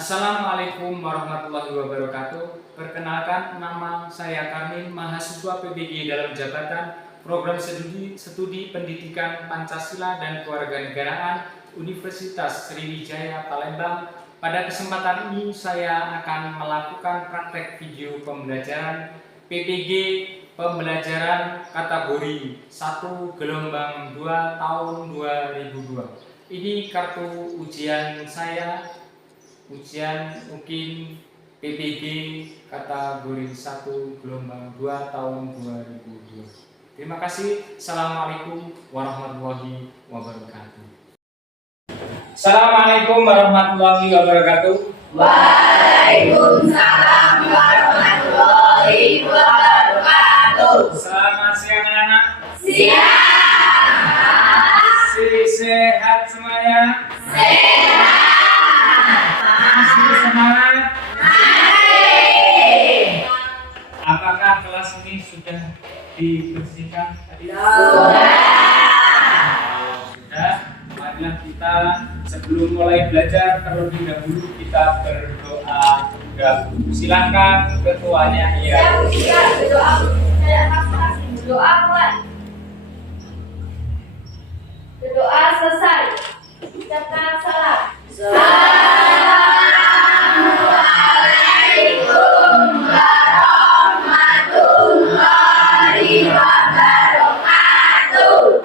Assalamualaikum warahmatullahi wabarakatuh. Perkenalkan, nama saya Karmin, mahasiswa PBG dalam jabatan Program Studi Pendidikan Pancasila dan Kewarganegaraan Universitas Sriwijaya Palembang. Pada kesempatan ini saya akan melakukan praktek video pembelajaran PPG pembelajaran kategori 1 gelombang 2 tahun 2002. Ini kartu ujian saya. Ujian mungkin PPG kategori 1 gelombang 2 tahun 2002. Terima kasih. Assalamualaikum warahmatullahi wabarakatuh. Assalamualaikum warahmatullahi wabarakatuh. Waalaikumsalam warahmatullahi wabarakatuh. Selamat siang anak-anak. Siang. Sehat semuanya? Sehat. Masih semangat? Mari. Apakah kelas ini sudah dibersihkan tadi? Sudah. Sudah. Marilah kita sebelum mulai belajar terlebih dahulu kita berdoa dahulu. Silakan ketuanya ya. Berdoa selesai. Ucapkan salam. Assalamualaikum warahmatullahi wabarakatuh.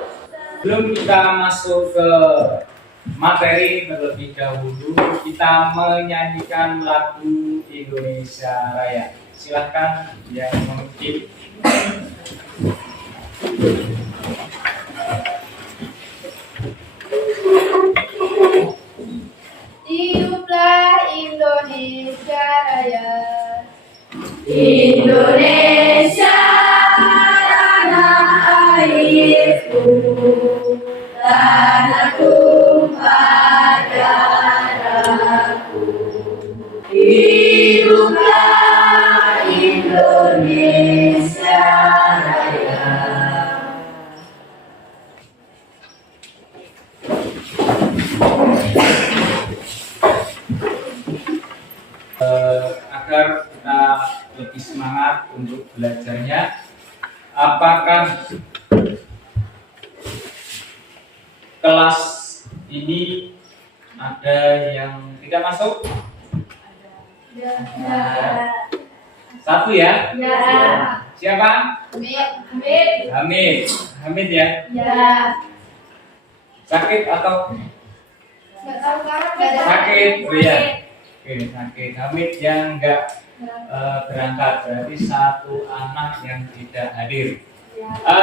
Sebelum kita masuk ke materi, terlebih dahulu kita menyanyikan lagu Indonesia Raya. Silakan yang mengikuti. Hiduplah Indonesia Raya. Indonesia tanah airku, tanah tumpah darahku. Hiduplah Indonesia Raya. Agar kita lebih semangat untuk belajarnya, apakah kelas ini ada yang tidak masuk? Satu ya? Ya. Siapa? Hamid. Hamid. Hamid ya? Ya. Sakit atau sakit? Oh ya. Oke, sakit. Hamid yang enggak berangkat, berarti satu anak yang tidak hadir.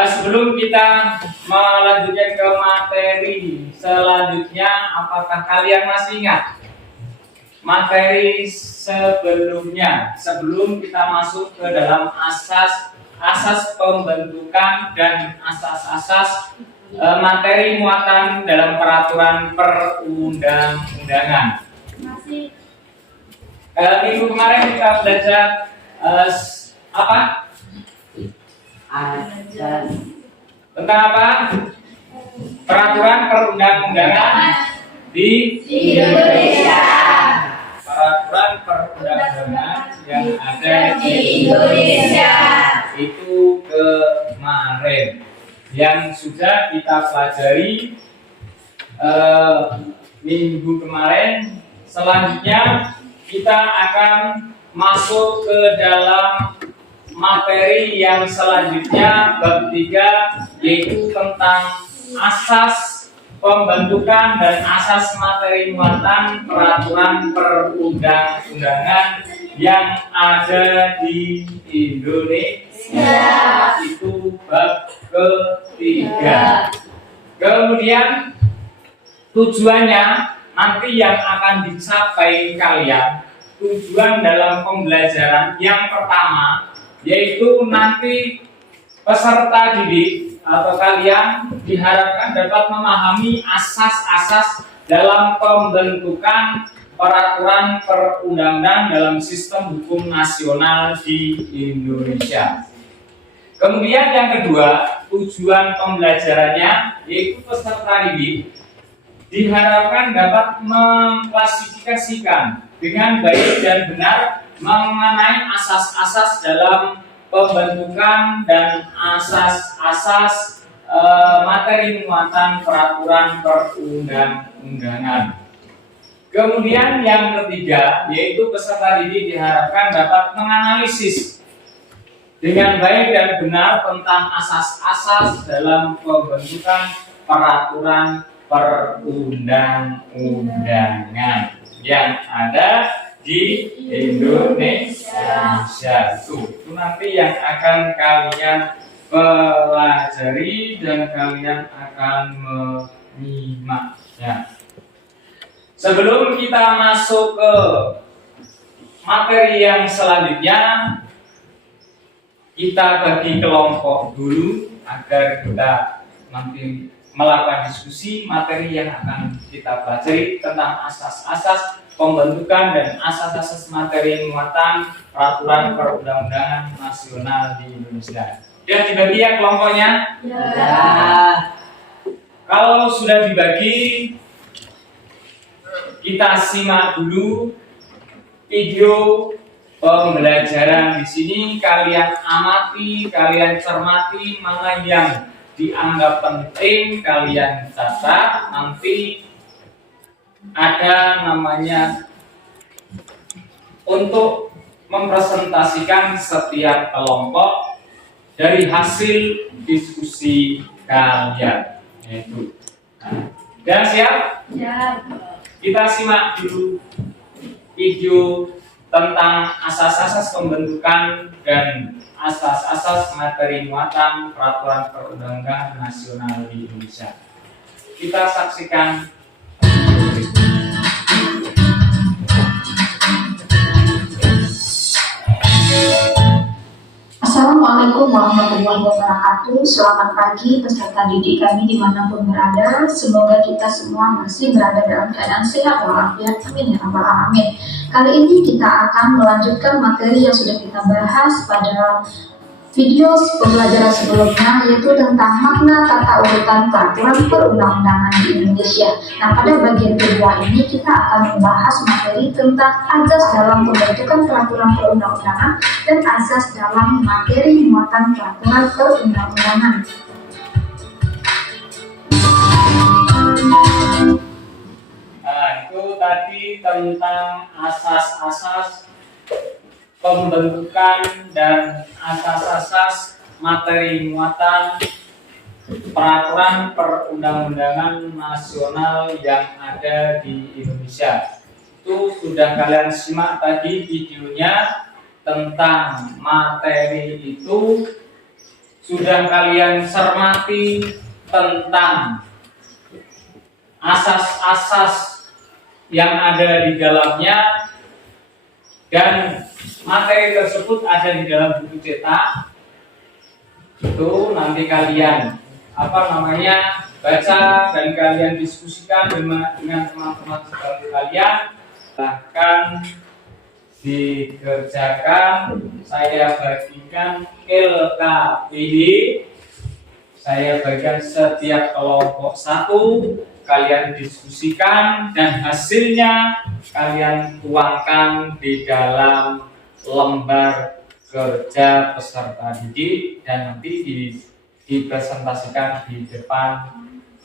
Sebelum kita melanjutkan ke materi selanjutnya, apakah kalian masih ingat materi sebelumnya? Sebelum kita masuk ke dalam asas pembentukan dan asas-asas materi muatan dalam peraturan perundang-undangan. Masih. Minggu kemarin kita belajar apa? Tentang apa? Peraturan perundang-undangan di Indonesia. Peraturan perundang-undangan yang ada di Indonesia. Itu kemarin yang sudah kita pelajari minggu kemarin. Selanjutnya kita akan masuk ke dalam materi yang selanjutnya, bab 3, yaitu tentang asas pembentukan dan asas materi muatan peraturan perundang-undangan yang ada di Indonesia. Itu bab ketiga. Kemudian tujuannya nanti yang akan dicapai kalian, tujuan dalam pembelajaran yang pertama, yaitu nanti peserta didik atau kalian diharapkan dapat memahami asas-asas dalam pembentukan peraturan perundang-undangan dalam sistem hukum nasional di Indonesia. Kemudian yang kedua, tujuan pembelajarannya yaitu peserta didik diharapkan dapat mengklasifikasikan dengan baik dan benar mengenai asas-asas dalam pembentukan dan asas-asas materi muatan peraturan perundang-undangan. Kemudian yang ketiga, yaitu peserta didik diharapkan dapat menganalisis dengan baik dan benar tentang asas-asas dalam pembentukan peraturan perundang-undangan yang ada di Indonesia. Itu nanti yang akan kalian pelajari dan kalian akan menyimaknya. Sebelum kita masuk ke materi yang selanjutnya, kita bagi kelompok dulu agar kita nanti melakukan diskusi materi yang akan kita pelajari tentang asas-asas pembentukan dan asas-asas materi muatan peraturan perundang-undangan nasional di Indonesia. Sudah dibagi ya kelompoknya? Ya. Kalau sudah dibagi, kita simak dulu video pembelajaran di sini. Kalian amati, kalian cermati mana yang dianggap penting, kalian catat. Nanti ada namanya untuk mempresentasikan setiap kelompok dari hasil diskusi kalian. Itu. Dan siap? Ya. Kita simak dulu video tentang asas-asas pembentukan dan asas-asas materi muatan peraturan perundang-undangan nasional di Indonesia. Kita saksikan. Assalamualaikum warahmatullahi wabarakatuh. Selamat pagi peserta didik kami dimanapun berada. Semoga kita semua masih berada dalam keadaan sehat walafiat. Amin ya rabbal alamin. Kali ini kita akan melanjutkan materi yang sudah kita bahas pada video pembelajaran sebelumnya, yaitu tentang makna tata urutan peraturan perundang-undangan di Indonesia. Nah, pada bagian kedua ini kita akan membahas materi tentang azas dalam pembentukan peraturan perundang-undangan dan azas dalam materi muatan peraturan perundang-undangan. Nah, itu tadi tentang asas-asas pembentukan dan asas-asas materi muatan peraturan perundang-undangan nasional yang ada di Indonesia. Itu sudah kalian simak tadi videonya tentang materi itu, sudah kalian cermati tentang asas-asas yang ada di dalamnya, dan materi tersebut ada di dalam buku cetak. Itu nanti kalian baca dan kalian diskusikan dengan teman-teman seperti kalian. Bahkan dikerjakan, saya bagikan LKPD, saya bagikan setiap kelompok satu, kalian diskusikan dan hasilnya kalian tuangkan di dalam lembar kerja peserta didik dan nanti dipresentasikan di depan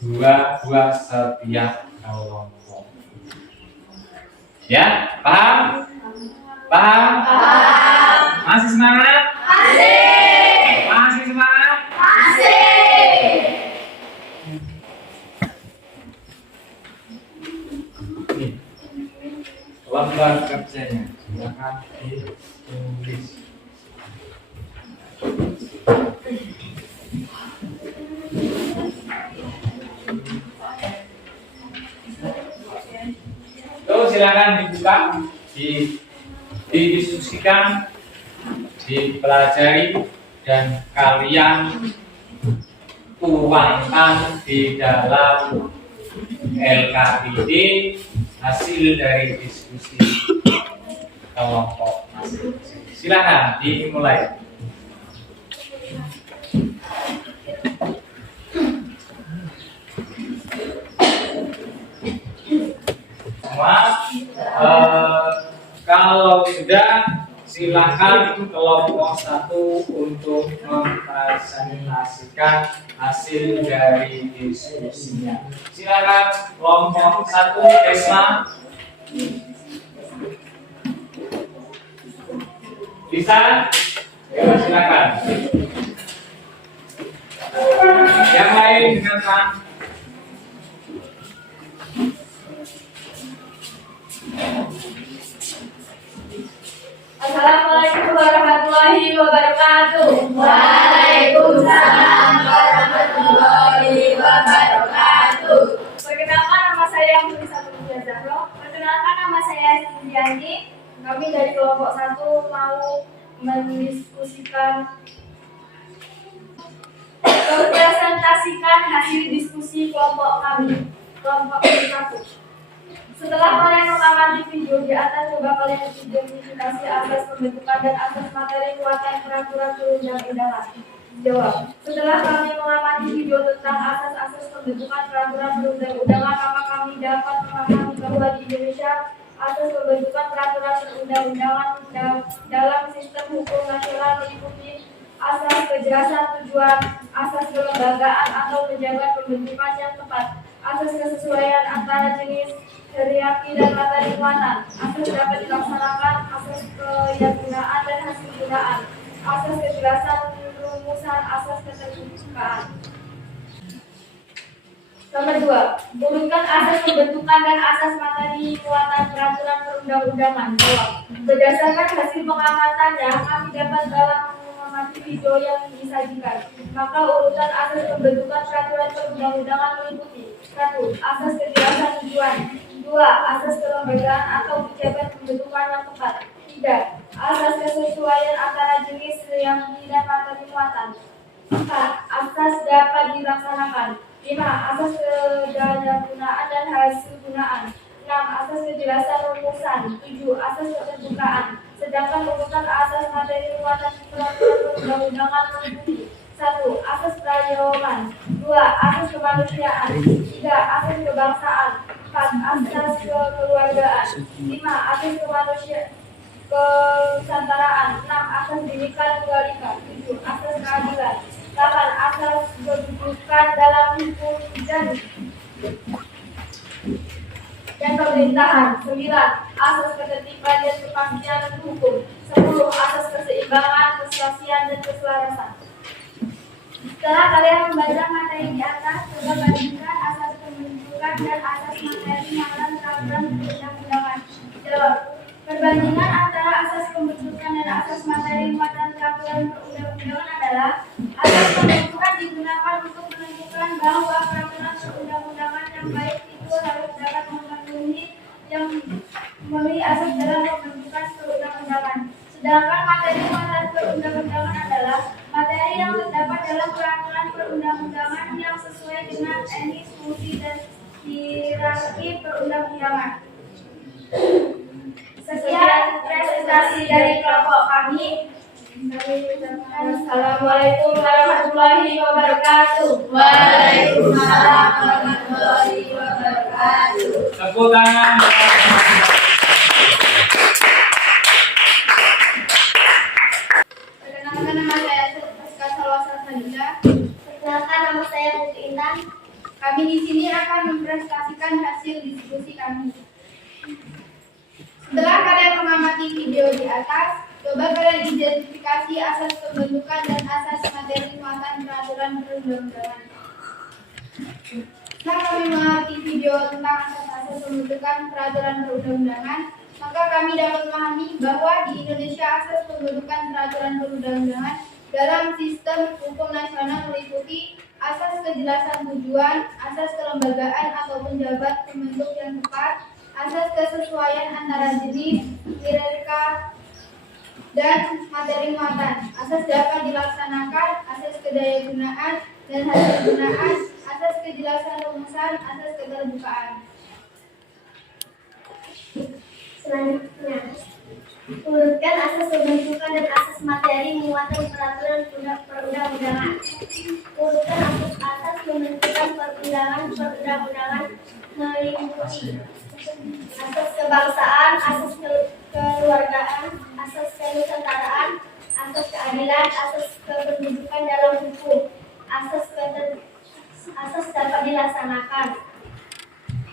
dua setiap kelompok. Ya, paham? Paham? Paham. Masih semangat? Masih. Masih semangat? Masih. Nih, lembar kerjanya silakan ditulis. Tuh, silakan dibuka, didiskusikan, dipelajari, dan kalian tuangkan di dalam LKPD hasil dari diskusi kelompok masing-masing. Silakan dimulai. Semua Silakan kelompok 1 untuk mempresentasikan hasil dari diskusinya. Silakan kelompok 1, Desma. Bisa? Ya, silakan. Yang lain dengarkan. Assalamualaikum warahmatullahi wabarakatuh. Waalaikumsalam warahmatullahi wabarakatuh. Perkenalkan, nama saya Putri Satria Zahro. Perkenalkan, nama saya Sindiani. Kami dari kelompok 1 mau mempresentasikan hasil diskusi kelompok kami. Kelompok 1. Setelah kalian mengamati video di atas, coba kalian identifikasi asas pembentukan dan asas materi muatan peraturan perundang-undangan. Jawab. Setelah kami mengamati video tentang asas-asas pembentukan peraturan perundang-undangan, maka kami dapat memahami bahwa di Indonesia asas pembentukan peraturan perundang-undangan dalam sistem hukum nasional meliputi asas kejelasan tujuan, asas kelembagaan atau penjagaan pembentukan yang tepat, asas kesesuaian antara jenis hierarki dan materi muatan, asas dapat dilaksanakan, asas keyakinan dan hasil gunaan, asas kejelasan rumusan, asas keterbukaan. Nomor 2. Urutkan asas pembentukan dan asas materi muatan peraturan perundang-undangan. Jawab. Berdasarkan hasil pengamatannya, kami dapat dalam mengamati video yang disajikan. Maka urutan asas pembentukan peraturan perundang-undangan meliputi 1. Asas kejelasan tujuan. 2. Asas kelembagaan atau pejabat pembentukan yang tepat. 3. Asas kesesuaian antara jenis hierarki dan materi muatan. 4. Asas dapat dilaksanakan. 5. Asas kedayagunaan dan hasil gunaan. 6. Asas kejelasan rumusan. 7. Asas keterbukaan. Sedangkan urutan asas materi muatan peraturan perundang-undangan meliputi 1. Asas prayogan. 2. Asas kemanusiaan. 3. Asas kebangsaan. 4. Asas kekeluargaan. 5. Asas kemanusiaan kenusantaraan. 6. Asas Bhinneka Tunggal Ika. 7. Asas keadilan. 8. Asas kedudukan dalam hukum dan pemerintahan. 9. Asas ketertiban dan kepastian hukum. 10. Asas keseimbangan, keselasian dan keselarasan. Setelah kalian membaca materi di atas, coba bandingkan asas pembentukan dan asas materi muatan peraturan perundang-undangan. Jawab. Perbandingan antara asas pembentukan dan asas materi muatan peraturan perundang-undangan adalah asas pembentukan digunakan untuk menentukan bahwa peraturan perundang-undangan yang baik itu harus dapat memenuhi asas dalam pembentukan perundang-undangan. Sedangkan materi muatan perundang-undangan adalah materi yang terdapat dalam peraturan perundang-undangan yang sesuai dengan enis, fungsi, dan hierarki perundang-undangan. Sekian presentasi dari kelompok kami. Assalamualaikum warahmatullahi wabarakatuh. Waalaikumsalam warahmatullahi wabarakatuh. Tepuk tangan. Perkenalkan, nama saya Rizka Salwasa Salida. Perkenalkan, nama saya Putri Intan. Kami di sini akan mempresentasikan hasil diskusi kami. Setelah kalian mengamati video di atas, coba kalian identifikasi asas pembentukan dan asas materi muatan peraturan perundang-undangan. Setelah kami mengamati video tentang asas-asas pembentukan peraturan perundang-undangan, maka kami dapat memahami bahwa di Indonesia asas pembentukan peraturan perundang-undangan dalam sistem hukum nasional meliputi asas kejelasan tujuan, asas kelembagaan atau penjabat pembentuk yang tepat, asas kesesuaian antara jenis, hierarki, dan materi muatan, asas dapat dilaksanakan, asas kedayagunaan dan hasil gunaan, asas kejelasan rumusan, asas keterbukaan. Selanjutnya, Urutkan asas pembentukan dan asas materi muatan peraturan perundang-undangan. Urutkan asas pembentukan perundang-undangan meliputi asas kebangsaan, asas kekeluargaan, asas kenusantaraan, asas keadilan, asas kependudukan dalam hukum, asas dapat dilaksanakan,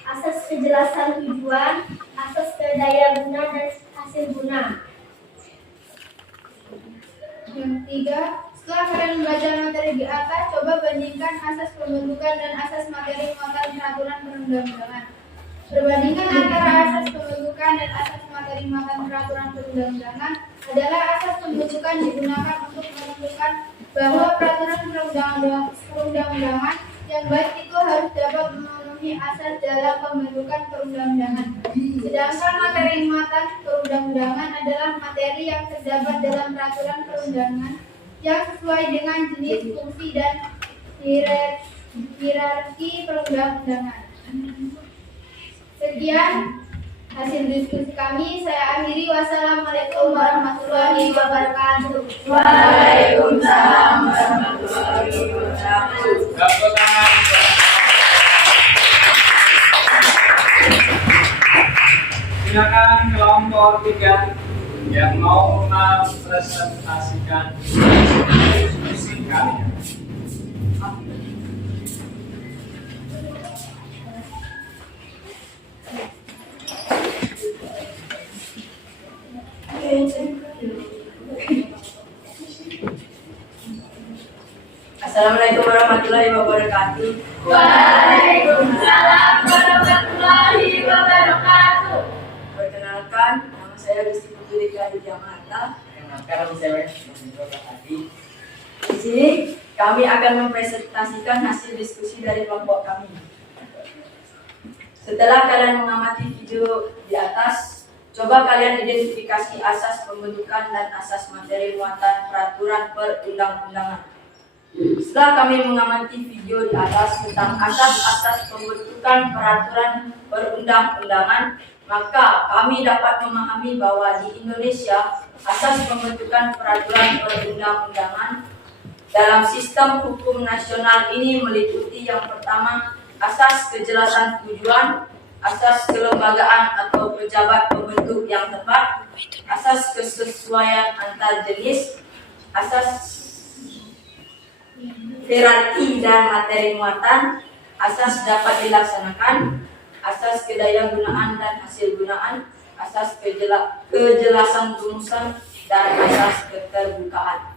asas kejelasan tujuan, asas daya guna dan hasil guna. Yang ketiga, setelah kalian membaca materi di atas, coba bandingkan asas pembentukan dan asas materi muatan peraturan perundang-undangan. Perbandingan antara asas pembentukan dan asas materi muatan peraturan perundang-undangan adalah asas pembentukan digunakan untuk menentukan bahwa peraturan perundang-undangan yang baik itu harus dapat memenuhi asas dalam pembentukan perundang-undangan. Sedangkan materi muatan perundang-undangan adalah materi yang terdapat dalam peraturan perundangan yang sesuai dengan jenis, fungsi, dan hierarki perundang-undangan. Sekian hasil diskusi kami. Saya akhiri. Wassalamualaikum warahmatullahi wabarakatuh. Waalaikumsalam warahmatullahi wabarakatuh. Tepuk tangan. Silakan kelompok 3 yang mau mempresentasikan diskusi kalian. Assalamualaikum warahmatullahi wabarakatuh. Waalaikumsalam warahmatullahi wabarakatuh. Perkenalkan, nama saya Gusti Putri Diamata. Nama saya Tadi. Di sini kami akan mempresentasikan hasil diskusi dari kelompok kami. Setelah kalian mengamati video di atas, coba kalian identifikasi asas pembentukan dan asas materi muatan peraturan perundang-undangan. Setelah kami mengamati video di atas tentang asas-asas pembentukan peraturan perundang-undangan, maka kami dapat memahami bahwa di Indonesia, asas pembentukan peraturan perundang-undangan dalam sistem hukum nasional ini meliputi yang pertama, asas kejelasan tujuan, asas kelembagaan atau pejabat pembentuk yang tepat, asas kesesuaian antar jenis, asas hierarki dan materi muatan, asas dapat dilaksanakan, asas kedayagunaan dan hasil gunaan, asas kejelasan rumusan, dan asas keterbukaan.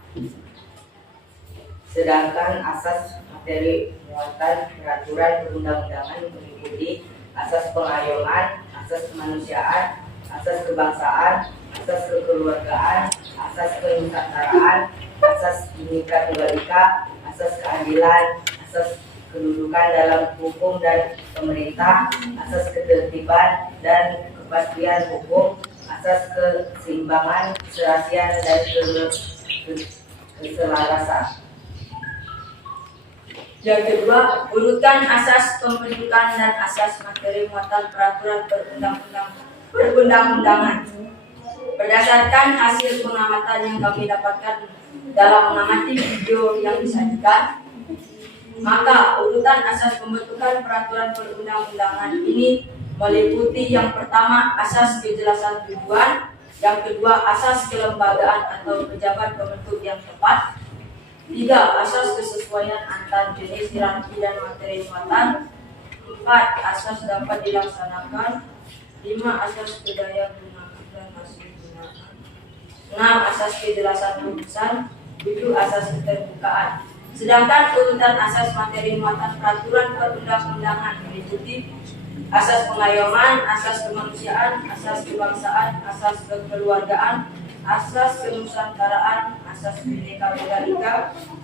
Sedangkan asas materi muatan peraturan perundang-undangan meliputi asas pengayoman, asas kemanusiaan, asas kebangsaan, asas kekeluargaan, asas kenusantaraan, asas Bhinneka Tunggal Ika, asas keadilan, asas kedudukan dalam hukum dan pemerintah, asas ketertiban dan kepastian hukum, asas keseimbangan, keserasian dan keselarasan. Yang kedua, urutkan asas pembentukan dan asas materi muatan peraturan perundang-undangan. Berdasarkan hasil pengamatan yang kami dapatkan dalam mengamati video yang disajikan, maka urutan asas pembentukan peraturan perundang-undangan ini meliputi yang pertama, asas kejelasan tujuan, yang kedua, asas kelembagaan atau pejabat pembentuk yang tepat, 3. Asas kesesuaian antar jenis, hierarki dan materi muatan, 4. Asas dapat dilaksanakan, 5. Asas kedaya gunaan dan hasil gunaan, 6. Asas kejelasan rumusan, 7. Asas keterbukaan. Sedangkan urutan asas materi muatan peraturan perundang-undangan meliputi asas pengayoman, asas kemanusiaan, asas kebangsaan, asas kekeluargaan, asas kenusantaraan, asas Bhinneka Tunggal Ika,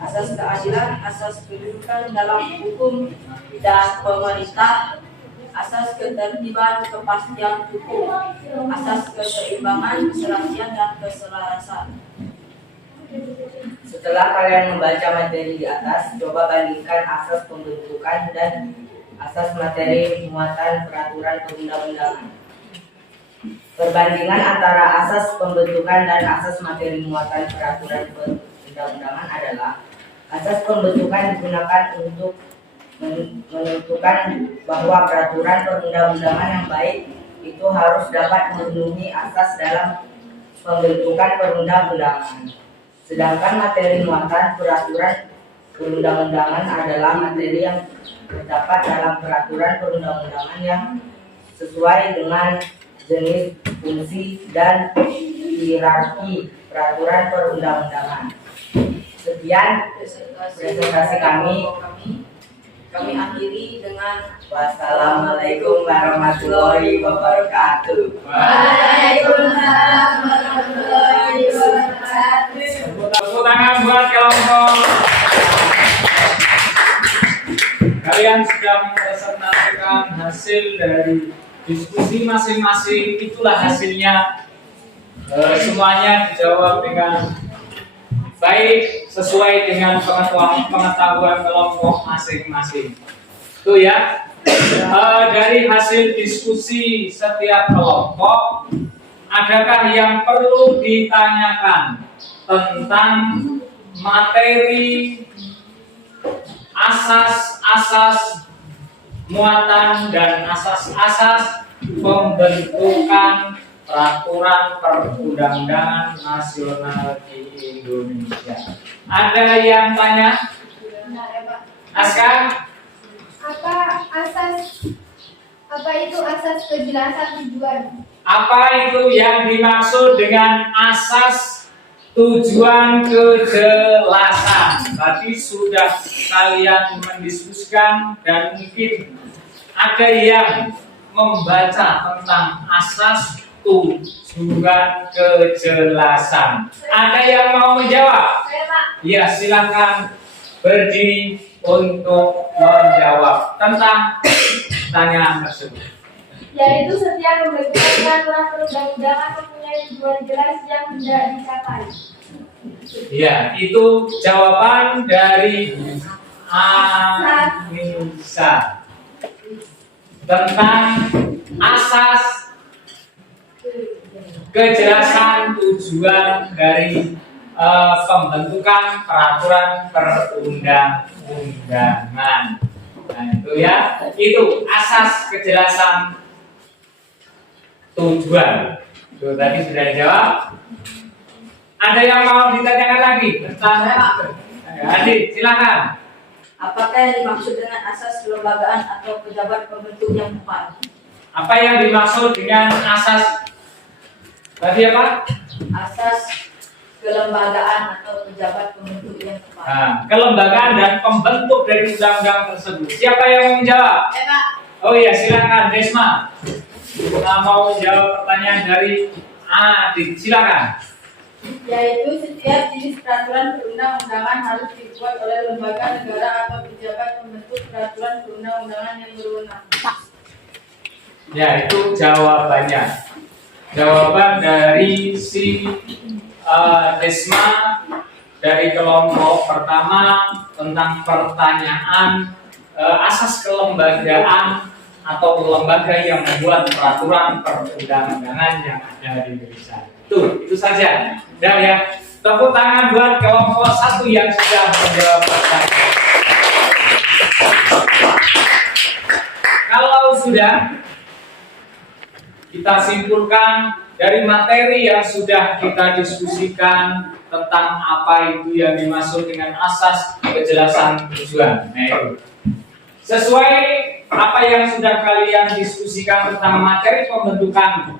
asas keadilan, asas kedudukan dalam hukum dan pemerintah, asas ketertiban, kepastian hukum, asas keseimbangan, keserasian dan keselarasan. Setelah kalian membaca materi di atas, coba bandingkan asas pembentukan dan asas materi muatan peraturan perundang-undangan. Perbandingan antara asas pembentukan dan asas materi muatan peraturan perundang-undangan adalah asas pembentukan digunakan untuk menentukan bahwa peraturan perundang-undangan yang baik itu harus dapat memenuhi asas dalam pembentukan perundang-undangan. Sedangkan materi muatan peraturan perundang-undangan adalah materi yang terdapat dalam peraturan perundang-undangan yang sesuai dengan jenis, fungsi, dan hierarki peraturan perundang-undangan. Sekian presentasi kami. Kami akhiri dengan Wassalamualaikum warahmatullahi wabarakatuh. Waalaikumsalam warahmatullahi wabarakatuh. Tepuk tangan buat kelompok. Kalian sudah mempresentasikan hasil dari diskusi masing-masing, itulah hasilnya. Semuanya dijawab dengan baik sesuai dengan pengetahuan kelompok masing-masing. Itu ya. Dari hasil diskusi setiap kelompok, adakah yang perlu ditanyakan tentang materi, asas-asas muatan dan asas-asas pembentukan peraturan perundang-undangan nasional di Indonesia? Ada yang tanya? Aska? Apa itu asas kejelasan tujuan? Apa itu yang dimaksud dengan asas tujuan kejelasan? Tadi sudah kalian mendiskusikan dan mungkin ada yang membaca tentang asas tujuan kejelasan. Ada yang mau menjawab? Saya Pak. Ya, silakan berdiri untuk menjawab tentang pertanyaan tersebut. Yaitu setiap pembentukan peraturan perundang-undangan mempunyai tujuan jelas yang tidak dicapai. Ya, itu jawaban dari Anissa tentang asas kejelasan tujuan dari pembentukan peraturan perundang-undangan. Nah, itu ya, itu asas kejelasan tujuan. Itu tadi sudah dijawab. Ada yang mau ditanyakan lagi tentang? Adi, silakan. apakah yang dimaksud dengan asas kelembagaan atau pejabat pembentuk yang tepat? Apa yang dimaksud dengan asas tadi apa? Asas kelembagaan atau pejabat pembentuk yang tepat. Nah, kelembagaan dan pembentuk dari undang-undang tersebut. Siapa yang mau menjawab? Pak. Oh iya, silakan Desma. Mau menjawab pertanyaan dari Adit, silakan. Yaitu setiap jenis peraturan perundang-undangan harus dibuat oleh lembaga negara atau pejabat pembentuk peraturan perundang-undangan yang berwenang. Ya, itu jawabannya. Jawaban dari si Desma dari kelompok pertama tentang pertanyaan asas kelembagaan atau lembaga yang membuat peraturan perundang-undangan yang ada di Indonesia. Itu saja. Dan ya, tepuk tangan buat kelompok satu yang sudah menjawab pertanyaan. Kalau sudah, kita simpulkan dari materi yang sudah kita diskusikan tentang apa itu yang dimaksud dengan asas kejelasan tujuan. Nah, itu. Sesuai apa yang sudah kalian diskusikan tentang materi pembentukan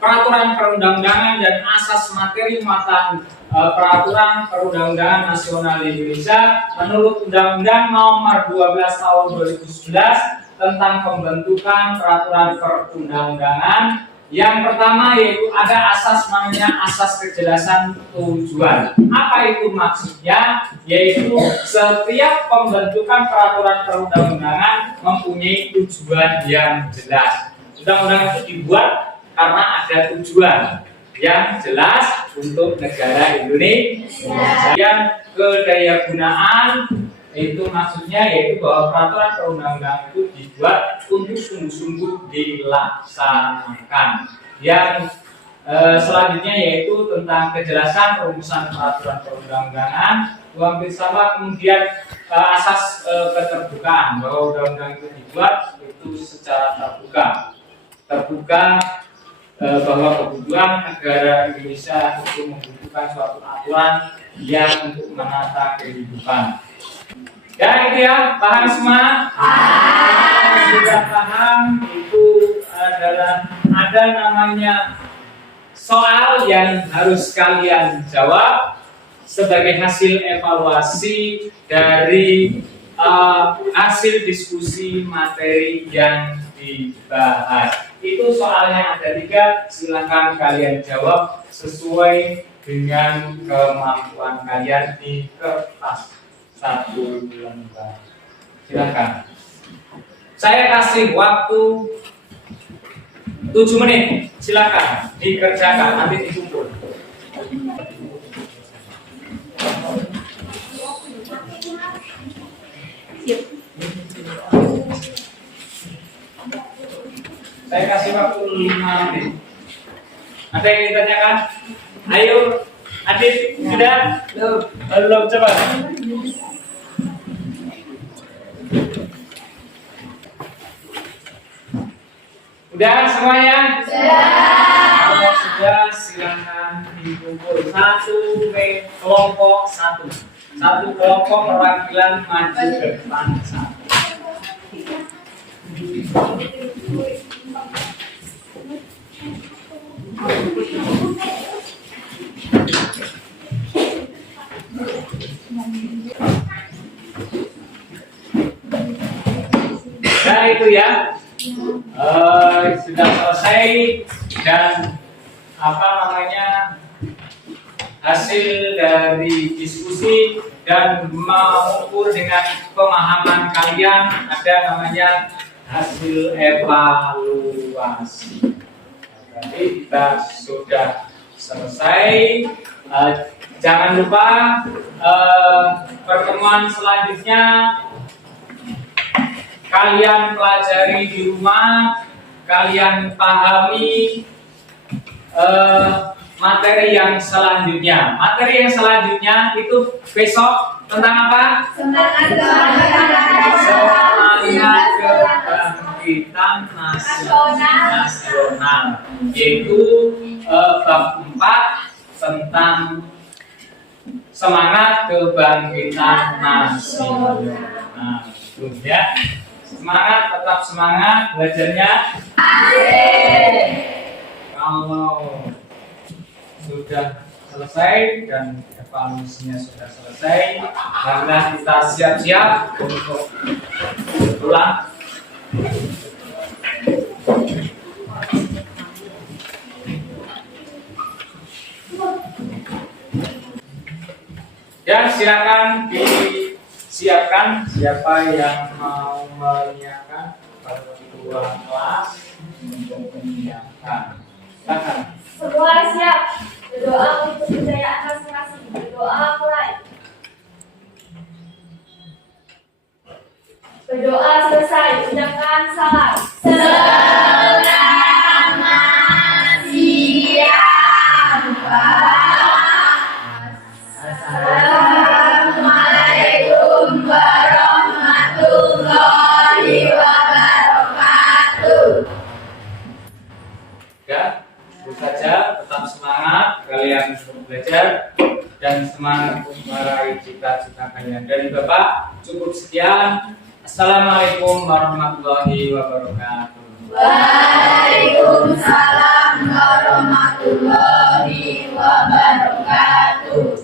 peraturan perundang-undangan dan asas materi muatan peraturan perundang-undangan nasional di Indonesia menurut Undang-Undang Nomor 12 Tahun 2011 tentang pembentukan peraturan perundang-undangan. Yang pertama yaitu ada asas namanya asas kejelasan tujuan. Apa itu maksudnya? Yaitu setiap pembentukan peraturan perundang-undangan mempunyai tujuan yang jelas. Undang-undang itu dibuat karena ada tujuan yang jelas untuk negara Indonesia. Yang kedayagunaan itu maksudnya yaitu bahwa peraturan perundang-undangan itu dibuat untuk sungguh-sungguh dilaksanakan. Yang selanjutnya yaitu tentang kejelasan rumusan peraturan perundang-undangan, ruang bersama, kemudian asas keterbukaan, bahwa undang-undang itu dibuat itu secara terbuka, bahwa kebutuhan negara Indonesia itu membutuhkan suatu aturan yang untuk menata kehidupan. Ya itu ya, paham semua? Sudah paham, itu adalah ada namanya soal yang harus kalian jawab sebagai hasil evaluasi dari hasil diskusi materi yang dibahas. Itu soalnya ada 3, silakan kalian jawab sesuai dengan kemampuan kalian di kertas 1 lembar. Silakan. Saya kasih waktu 7 menit, silakan dikerjakan, nanti dikumpul. Saya kasih waktu 5 menit. Ada yang ditanyakan? Ayo, Adit, sudah? Belum, coba. Udah semuanya? Kalau sudah, silakan dikumpul. Kelompok 1. Satu kelompok perwakilan maju ke depan 1. Nah itu ya, sudah selesai dan hasil dari diskusi dan mengukur dengan pemahaman kalian ada namanya hasil evaluasi. Jadi kita sudah selesai. Jangan lupa pertemuan selanjutnya kalian pelajari di rumah, kalian pahami materi yang selanjutnya. Materi yang selanjutnya itu besok tentang apa? Semangat kebangkitan nasional, yaitu bab 4 tentang semangat kebangkitan nasional. Ya, semangat, tetap semangat belajarnya. Kalau sudah selesai dan evaluasinya sudah selesai, marilah kita siap-siap untuk pulang. Dan silakan disiapkan siapa yang mau menyiapkan ketua kelas untuk menyiapkan. Silakan. Semua siap. Berdoa untuk kejayaan masing-masing. Berdoa mulai. Berdoa selesai. Ucapkan salam. Selamat siang, Pak. Assalamualaikum warahmatullahi wabarakatuh. Ya, itu saja. Tetap semangat kalian untuk belajar dan semangat untuk meraih cita-cita kalian. Dari Bapak cukup sekian. Assalamualaikum warahmatullahi wabarakatuh. Waalaikumsalam warahmatullahi wabarakatuh.